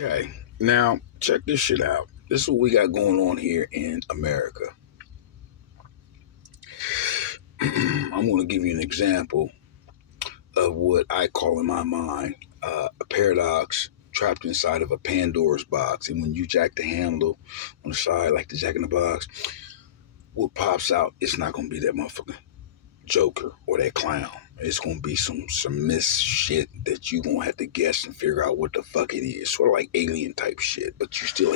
Okay, now check this shit out. This is what we got going on here in America. I'm going to give you an example of what I call in my mind a paradox trapped inside of a Pandora's box. And when you jack the handle on the side, like the jack in the box, what pops out, it's not going to be that motherfucking Joker or that clown. It's going to be some miss shit that you going to have to guess and figure out what the fuck it is. Sort of like alien type shit, but you still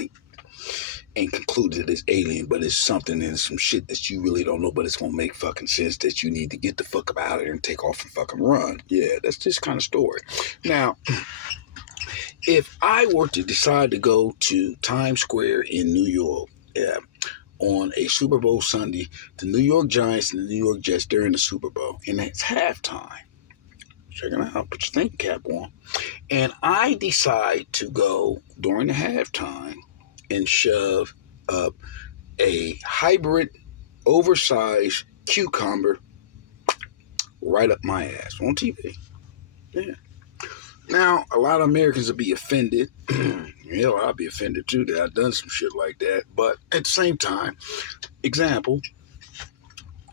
ain't concluded it's alien, but it's something and some shit that you really don't know, but it's gonna make fucking sense that you need to get the fuck up out of there and take off and fucking run. Yeah, that's this kind of story. Now, if I were to decide to go to Times Square in New York, on a Super Bowl Sunday, the New York Giants and the New York Jets during the Super Bowl, and it's halftime. Check it out, put your thinking cap on. And I decide to go during the halftime and shove up a hybrid, oversized cucumber right up my ass on TV. Yeah. Now, a lot of Americans will be offended. Hell, I'll be offended too that I've done some shit like that. But at the same time, example,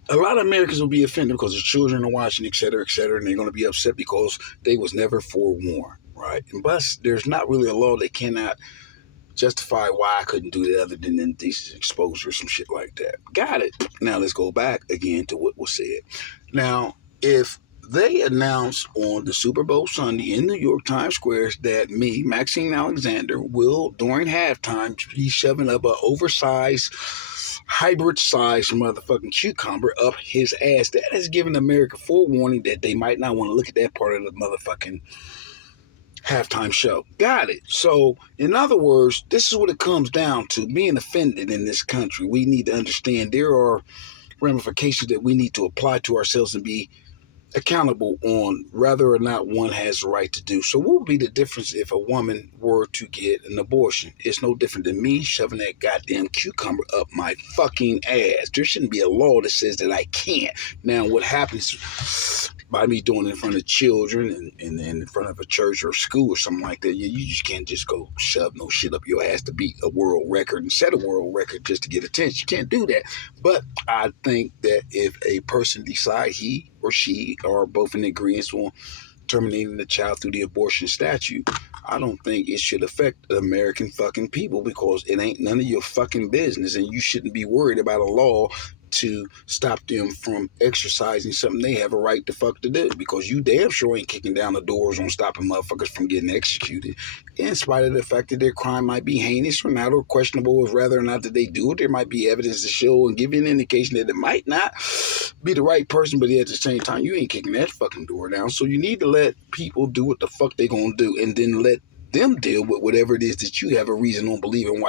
a lot of Americans will be offended because the children are watching, et cetera, and they're going to be upset because they was never forewarned, right? And plus, there's not really a law that cannot justify why I couldn't do that other than indecent exposure or some shit like that. Got it. Now let's go back again to what was said. Now, if they announce on the Super Bowl Sunday in New York Times Square that me, Maxine Alexander, will during halftime be shoving up an oversized hybrid-sized motherfucking cucumber up his ass, that has given America forewarning that they might not want to look at that part of the motherfucking halftime show. Got it. So, in other words, this is what it comes down to. Being offended in this country, we need to understand there are ramifications that we need to apply to ourselves and be accountable on whether or not one has the right to do. So what would be the difference if a woman were to get an abortion? It's no different than me shoving that goddamn cucumber up my fucking ass. There shouldn't be a law that says that I can't. Now, what happens by me doing it in front of children and in front of a church or school or something like that, you just can't just go shove no shit up your ass to beat a world record and set a world record just to get attention. You can't do that. But I think that if a person decides he or she are both in agreement on terminating the child through the abortion statute, I don't think it should affect the American fucking people because it ain't none of your fucking business, and you shouldn't be worried about a law to stop them from exercising something they have a right to fuck to do, because you damn sure ain't kicking down the doors on stopping motherfuckers from getting executed, in spite of the fact that their crime might be heinous or not, or questionable as whether or not that they do it. There might be evidence to show and give you an indication that it might not be the right person, but at the same time, you ain't kicking that fucking door down. So you need to let people do what the fuck they gonna do, and then let them deal with whatever it is that you have a reason on believing why